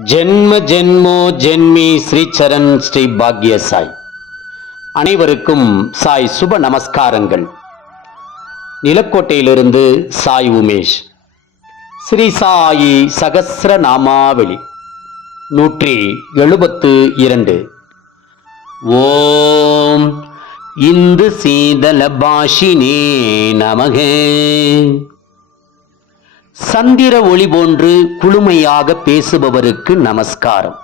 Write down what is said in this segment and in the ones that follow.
ஜென்ம ஜென்மோ ஜென்மி ஸ்ரீ சரண் ஸ்ரீ பாக்ய சாய். அனைவருக்கும் சாய் சுப நமஸ்காரங்கள். நிலக்கோட்டையிலிருந்து சாய் உமேஷ். ஸ்ரீ சாயி சகசிர நாமாவளி. நூற்றி எழுபத்து இரண்டு. ஓம் இந்து சீதல பாஷினே நமகே. சந்திர ஒளி போன்று குளுமையாக பேசுபவருக்கு நமஸ்காரம்.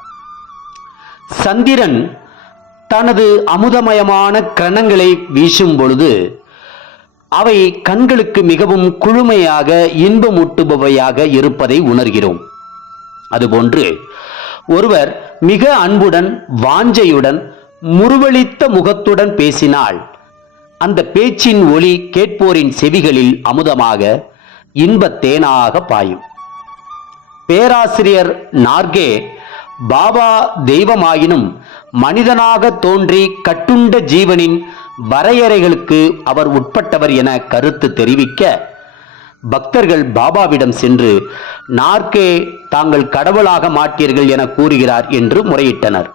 சந்திரன் தனது அமுதமயமான கிரணங்களை வீசும் பொழுது அவை கண்களுக்கு மிகவும் குளுமையாக இன்பமூட்டுபவையாக இருப்பதை உணர்கிறோம். அதுபோன்று ஒருவர் மிக அன்புடன் வாஞ்சையுடன் முருவளித்த முகத்துடன் பேசினால் அந்த பேச்சின் ஒளி கேட்போரின் செவிகளில் அமுதமாக இன்பத்தேனாக பாயும். பேராசிரியர் நார்கே பாபா தெய்வமாயினும் மனிதனாக தோன்றி கட்டுண்ட ஜீவனின் வரையறைகளுக்கு அவர் உட்பட்டவர் என கருத்து தெரிவிக்க பக்தர்கள் பாபாவிடம் சென்று நார்கே தாங்கள் கடவுளாக மாட்டீர்கள் என கூறுகிறார் என்று முறையிட்டனர்.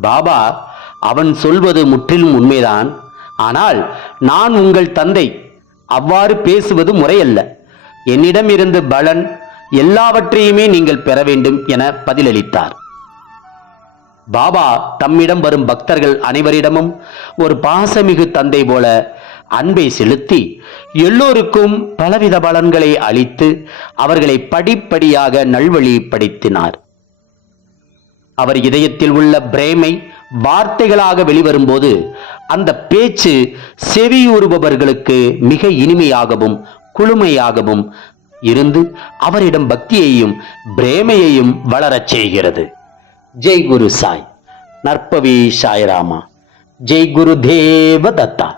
பாபா அவன் சொல்வது முற்றிலும் உண்மைதான். ஆனால் நான் உங்கள் தந்தை. அவ்வாறு பேசுவது முறையல்ல. என்னிடம் இருந்து பலன் எல்லாவற்றையுமே நீங்கள் பெற வேண்டும் என பதிலளித்தார். பாபா தம்மிடம் வரும் பக்தர்கள் அனைவரிடமும் ஒரு பாசமிகு தந்தை போல அன்பை செலுத்தி எல்லோருக்கும் பலவித பலன்களை அளித்து அவர்களை படிப்படியாக நல்வழிப்படுத்தினார் அவர் இதயத்தில் உள்ள பிரேமை வார்த்தைகளாக வெளிவரும்போது அந்த பேச்சு செவியுறுபவர்களுக்கு மிக இனிமையாகவும் குளுமையாகவும் இருந்து அவரிடம் பக்தியையும் பிரேமையையும் வளரச் செய்கிறது. ஜெய் குரு சாய். நற்பவி சாய்ராமா. ஜெய் குரு தேவ தத்தா